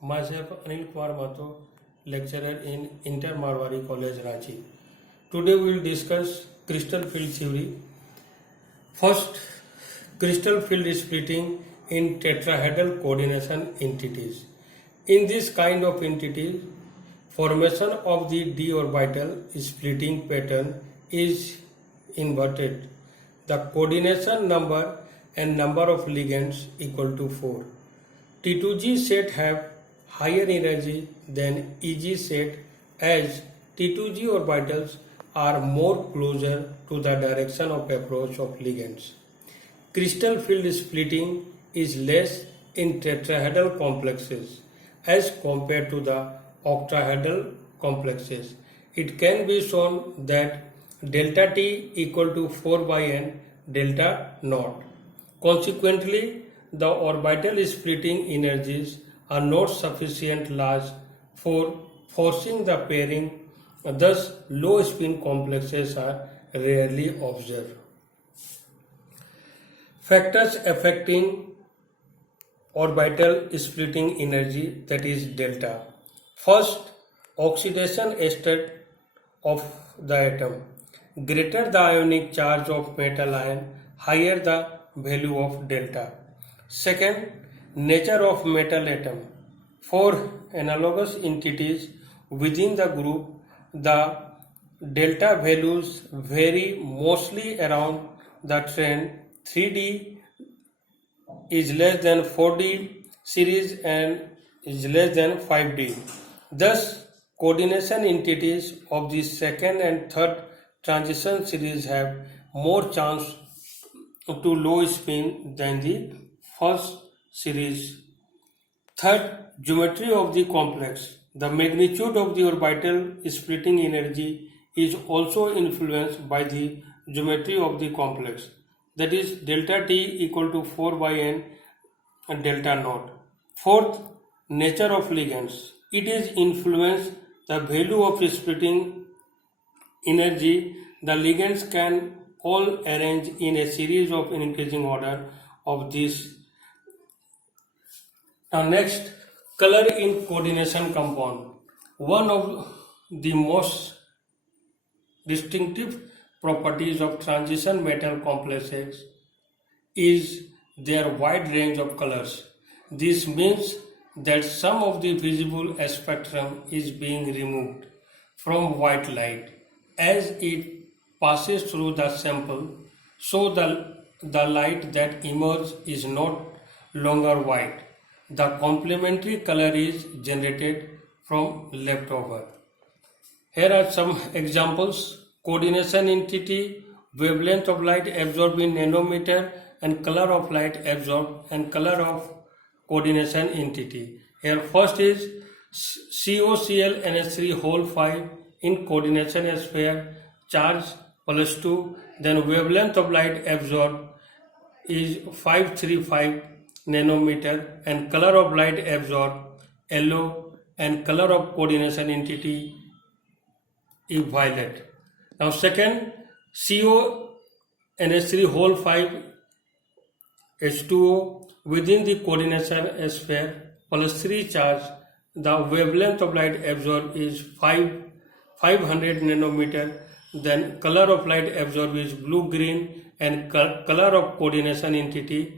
Myself Anil Kumar Mato, lecturer in Inter Marwari College, Ranchi. Today we will discuss crystal field theory. First, crystal field is splitting in tetrahedral coordination entities. In this kind of entity, formation of the d orbital splitting pattern is inverted. The coordination number and number of ligands equal to 4. T2G set have higher energy than EG set as T2G orbitals are more closer to the direction of approach of ligands. Crystal field splitting is less in tetrahedral complexes as compared to the octahedral complexes. It can be shown that delta T equal to 4 by n delta naught. Consequently, the orbital splitting energies are not sufficient large for forcing the pairing, thus low spin complexes are rarely observed. Factors affecting orbital splitting energy, that is delta. First, oxidation state of the atom. Greater the ionic charge of metal ion, higher the value of delta. Second, nature of metal atom. For analogous entities within the group, the delta values vary mostly around the trend 3D is less than 4D series and is less than 5D. Thus, coordination entities of the second and third transition series have more chance to low spin than the first series. Third, geometry of the complex. The magnitude of the orbital splitting energy is also influenced by the geometry of the complex. That is delta T equal to 4 by n and delta naught. Fourth, nature of ligands. It is influenced the value of splitting energy. The ligands can all arrange in a series of increasing order of this. Now next, color in coordination compound. One of the most distinctive properties of transition metal complexes is their wide range of colors. This means that some of the visible spectrum is being removed from white light as it passes through the sample, so the light that emerges is not longer white. The complementary color is generated from leftover. Here are some examples. Coordination entity, wavelength of light absorbed in nanometer, and color of light absorbed and color of coordination entity. Here first is COCl NH3 whole 5 in coordination sphere, charge +2, then wavelength of light absorbed is 535 nanometer and color of light absorbed yellow and color of coordination entity is violet. Now second, CONH3 whole 5 H2O within the coordination sphere +3 charge, the wavelength of light absorbed is 500 nanometer, then color of light absorbed is blue-green and color of coordination entity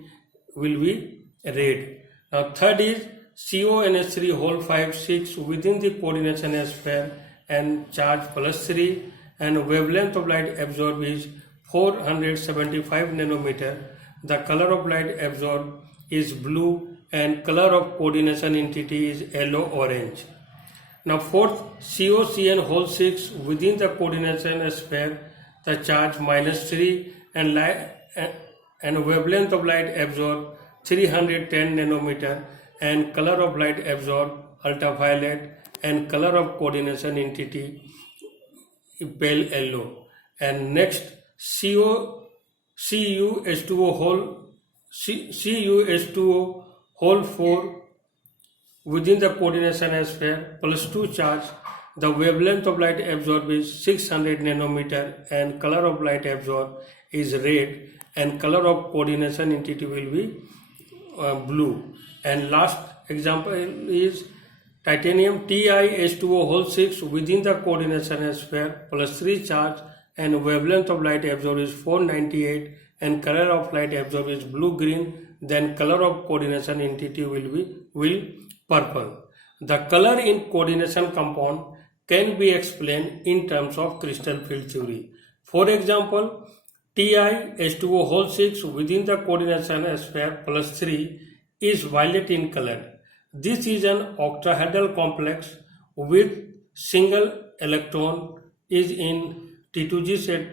will be red. Now third is CONH3 whole 5 6 within the coordination sphere and charge +3 and wavelength of light absorbed is 475 nanometer. The color of light absorbed is blue and color of coordination entity is yellow-orange. Now fourth, COCN whole 6 within the coordination sphere, the charge -3 and wavelength of light absorbed 310 nanometer and color of light absorbed ultraviolet and color of coordination entity pale yellow. And next, CuH2O whole 4 within the coordination sphere +2 charge, the wavelength of light absorbed is 600 nanometer and color of light absorbed is red and color of coordination entity will be blue. And last Example is titanium Ti(H2O) whole 6 within the coordination sphere plus 3 charge, and wavelength of light absorbed is 498 and color of light absorbed is blue green. Then color of coordination entity will purple. The color in coordination compound can be explained in terms of crystal field theory. For example, Ti(H2O) whole 6 within the coordination sphere plus 3 is violet in color. This is an octahedral complex with single electron is in T2g set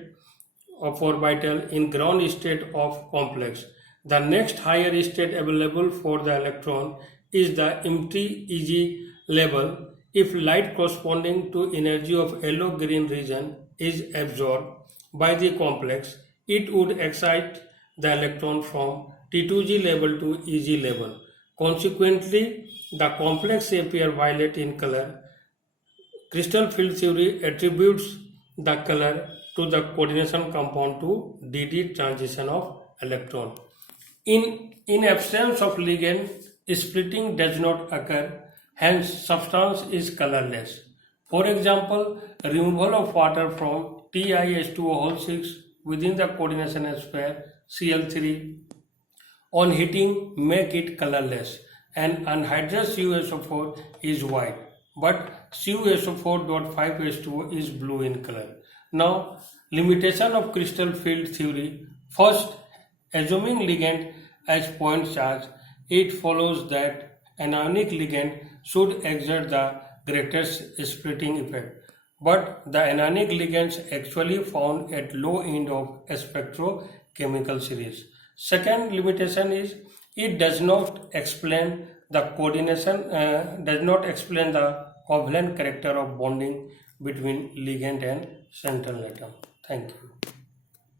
of orbital in ground state of complex. The next higher state available for the electron is the empty Eg level. If light corresponding to energy of yellow-green region is absorbed by the complex, it would excite the electron from T2g level to Eg level. Consequently, the complex appear violet in color. Crystal field theory attributes the color to the coordination compound to DD transition of electron. In absence of ligand, splitting does not occur, hence substance is colorless. For example, removal of water from Ti(H2O) whole 6 within the coordination sphere Cl3 on heating make it colorless, and anhydrous CuSO4 is white, but CuSO4.5H2O is blue in color. Now, limitation of crystal field theory. First, assuming ligand as point charge, it follows that anionic ligand should exert the greatest splitting effect. But the anionic ligands actually found at low end of spectrochemical series. Second limitation is it does not explain the coordination, does not explain the covalent character of bonding between ligand and central atom. Thank you.